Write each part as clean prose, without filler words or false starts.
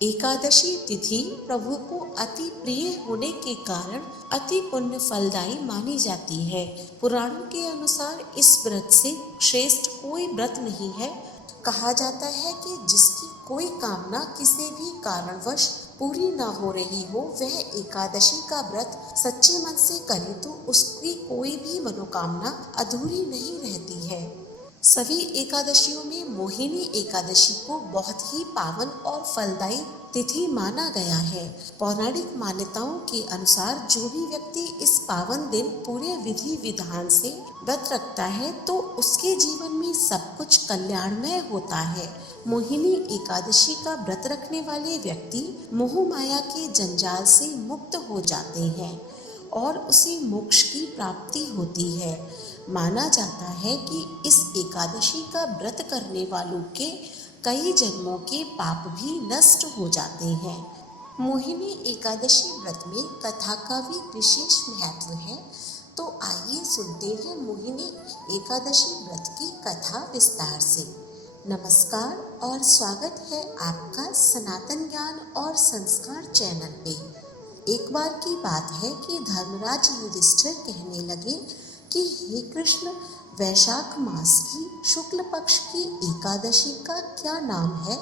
एकादशी तिथि प्रभु को अति प्रिय होने के कारण अति पुण्य फलदायी मानी जाती है। पुराणों के अनुसार इस व्रत से श्रेष्ठ कोई व्रत नहीं है। कहा जाता है कि जिसकी कोई कामना किसी भी कारणवश पूरी न हो रही हो, वह एकादशी का व्रत सच्चे मन से करे तो उसकी कोई भी मनोकामना अधूरी नहीं रहती है। सभी एकादशियों में मोहिनी एकादशी को बहुत ही पावन और फलदायी तिथि माना गया है। पौराणिक मान्यताओं के अनुसार जो भी व्यक्ति इस पावन दिन पूरे विधि विधान से व्रत रखता है तो उसके जीवन में सब कुछ कल्याणमय होता है। मोहिनी एकादशी का व्रत रखने वाले व्यक्ति मोह माया के जंजाल से मुक्त हो जाते हैं और उसे मोक्ष की प्राप्ति होती है। माना जाता है कि इस एकादशी का व्रत करने वालों के कई जन्मों के पाप भी नष्ट हो जाते हैं। मोहिनी एकादशी व्रत में कथा का भी विशेष महत्व है, तो आइए सुनते हैं मोहिनी एकादशी व्रत की कथा विस्तार से। नमस्कार और स्वागत है आपका सनातन ज्ञान और संस्कार चैनल पे। एक बार की बात है कि धर्मराज युधिष्ठिर कहने लगे कि हे कृष्ण, वैशाख मास की शुक्ल पक्ष की एकादशी का क्या नाम है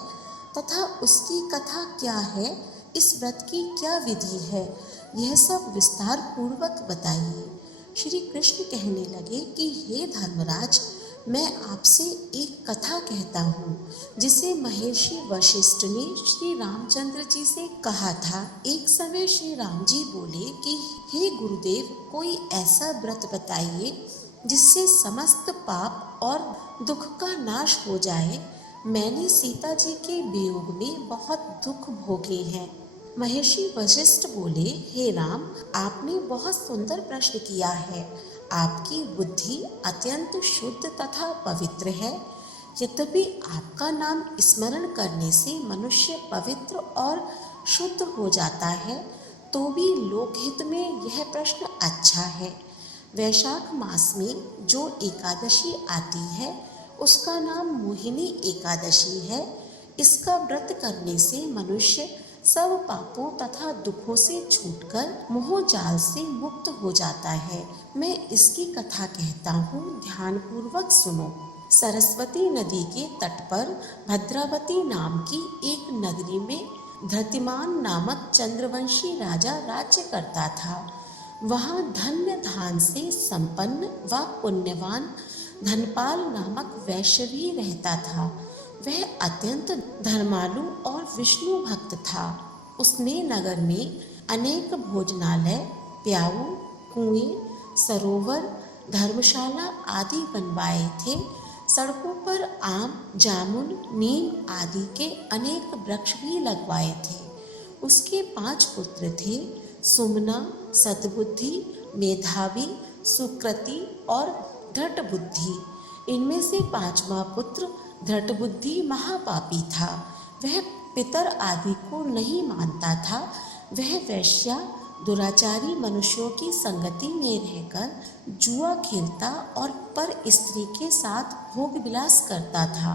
तथा उसकी कथा क्या है, इस व्रत की क्या विधि है, यह सब विस्तार पूर्वक बताइए। श्री कृष्ण कहने लगे कि हे धर्मराज, मैं आपसे एक कथा कहता हूँ जिसे महर्षि वशिष्ठ ने श्री रामचंद्र जी से कहा था। एक समय श्री राम जी बोले कि हे गुरुदेव, कोई ऐसा व्रत बताइए जिससे समस्त पाप और दुख का नाश हो जाए। मैंने सीता जी के वियोग में बहुत दुख भोगे हैं। महर्षि वशिष्ठ बोले, हे राम, आपने बहुत सुंदर प्रश्न किया है। आपकी बुद्धि अत्यंत शुद्ध तथा पवित्र है। यद्यपि आपका नाम स्मरण करने से मनुष्य पवित्र और शुद्ध हो जाता है, तो भी लोकहित में यह प्रश्न अच्छा है। वैशाख मास में जो एकादशी आती है उसका नाम मोहिनी एकादशी है। इसका व्रत करने से मनुष्य सब पापों तथा दुखों से छूटकर मोह जाल से मुक्त हो जाता है। मैं इसकी कथा कहता हूँ, ध्यान पूर्वक सुनो। सरस्वती नदी के तट पर भद्रावती नाम की एक नगरी में धृतिमान नामक चंद्रवंशी राजा राज्य करता था। वहाँ धन्य धान से संपन्न व पुण्यवान धनपाल नामक वैश्य भी रहता था। वह अत्यंत धर्मालु और विष्णु भक्त था। उसने नगर में अनेक भोजनालय, प्याऊ, कुएं, सरोवर, धर्मशाला आदि बनवाए थे। सड़कों पर आम, जामुन, नीम आदि के अनेक वृक्ष भी लगवाए थे। उसके 5 पुत्र थे, सुमना, सद्बुद्धि, मेधावी, सुकृति और धृतबुद्धि। इनमें से 5वां पुत्र धृतबुद्धि महापापी था। वह पितर आदि को नहीं मानता था। वह वैश्या, दुराचारी मनुष्यों की संगति में रहकर जुआ खेलता और पर स्त्री के साथ भोग विलास करता था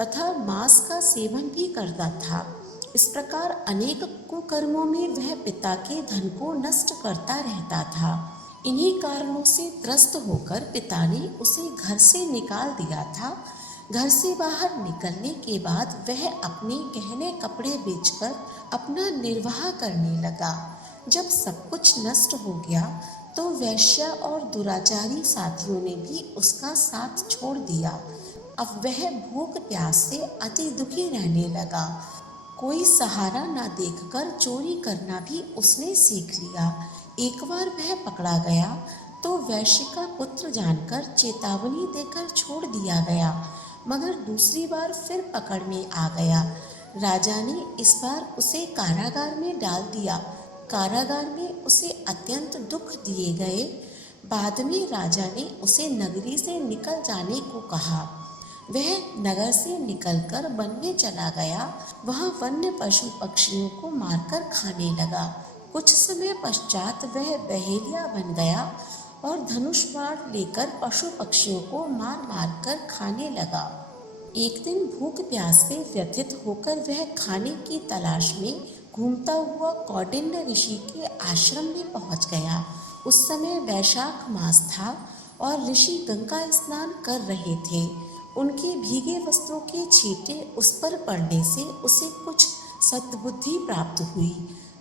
तथा मांस का सेवन भी करता था। इस प्रकार अनेक कुकर्मों में वह पिता के धन को नष्ट करता रहता था। इन्हीं कारणों से त्रस्त होकर पिता ने उसे घर से निकाल दिया था। घर से बाहर निकलने के बाद वह अपने गहने कपड़े बेचकर अपना निर्वाह करने लगा। जब सब कुछ नष्ट हो गया तो वैश्या और दुराचारी साथियों ने भी उसका साथ छोड़ दिया। अब वह भूख प्यास से अति दुखी रहने लगा। कोई सहारा न देखकर चोरी करना भी उसने सीख लिया। एक बार वह पकड़ा गया तो वैश्य का पुत्र जानकर चेतावनी देकर छोड़ दिया गया, मगर दूसरी बार फिर पकड़ में आ गया। राजा ने इस बार उसे कारागार में डाल दिया। कारागार में उसे अत्यंत दुख दिए गए। बाद में राजा ने उसे नगरी से निकल जाने को कहा। वह नगर से निकलकर वन में चला गया। वहाँ वन्य पशु पक्षियों को मारकर खाने लगा। कुछ समय पश्चात वह बहेलिया बन गया और धनुष बाण लेकर पशु पक्षियों को मार मार कर खाने लगा। एक दिन भूख प्यास से व्यथित होकर वह खाने की तलाश में घूमता हुआ कौंडिन्य ऋषि के आश्रम में पहुंच गया। उस समय वैशाख मास था और ऋषि गंगा स्नान कर रहे थे। उनके भीगे वस्त्रों के छींटे उस पर पड़ने से उसे कुछ सद्बुद्धि प्राप्त हुई।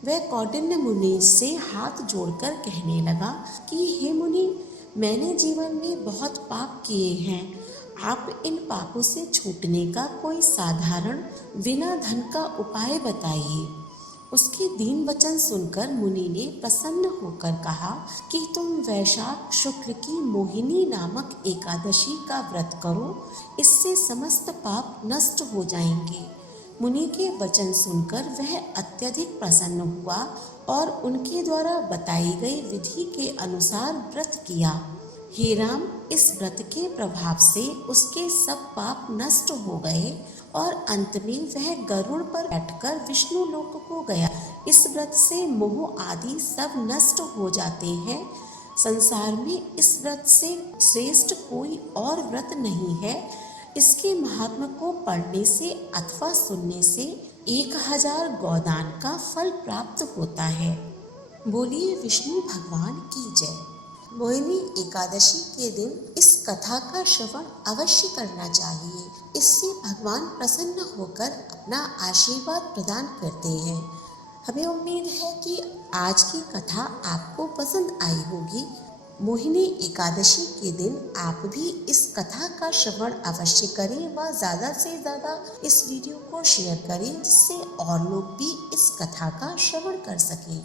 वह कौंडिन्य मुनि से हाथ जोड़कर कहने लगा कि हे मुनि, मैंने जीवन में बहुत पाप किए हैं। आप इन पापों से छूटने का कोई साधारण बिना धन का उपाय बताइए। उसके दीन वचन सुनकर मुनि ने प्रसन्न होकर कहा कि तुम वैशाख शुक्ल की मोहिनी नामक एकादशी का व्रत करो, इससे समस्त पाप नष्ट हो जाएंगे। मुनि के वचन सुनकर वह अत्यधिक प्रसन्न हुआ और उनके द्वारा बताई गई विधि के अनुसार व्रत किया। हे राम, इस व्रत के प्रभाव से उसके सब पाप नष्ट हो गए और अंत में वह गरुड़ पर बैठकर विष्णु लोक को गया। इस व्रत से मोह आदि सब नष्ट हो जाते हैं। संसार में इस व्रत से श्रेष्ठ कोई और व्रत नहीं है। इसके महात्म को पढ़ने से अथवा सुनने से 1000 गोदान का फल प्राप्त होता है। बोलिए विष्णु भगवान की जय। मोहिनी एकादशी के दिन इस कथा का श्रवण अवश्य करना चाहिए। इससे भगवान प्रसन्न होकर अपना आशीर्वाद प्रदान करते हैं। हमें उम्मीद है कि आज की कथा आपको पसंद आई होगी। मोहिनी एकादशी के दिन आप भी इस कथा का श्रवण अवश्य करें व ज़्यादा से ज़्यादा इस वीडियो को शेयर करें, जिससे और लोग भी इस कथा का श्रवण कर सकें।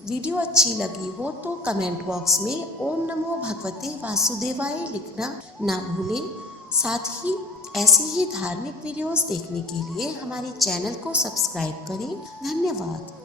वीडियो अच्छी लगी हो तो कमेंट बॉक्स में ओम नमो भगवते वासुदेवाय लिखना ना भूलें। साथ ही ऐसी ही धार्मिक वीडियोस देखने के लिए हमारे चैनल को सब्सक्राइब करें। धन्यवाद।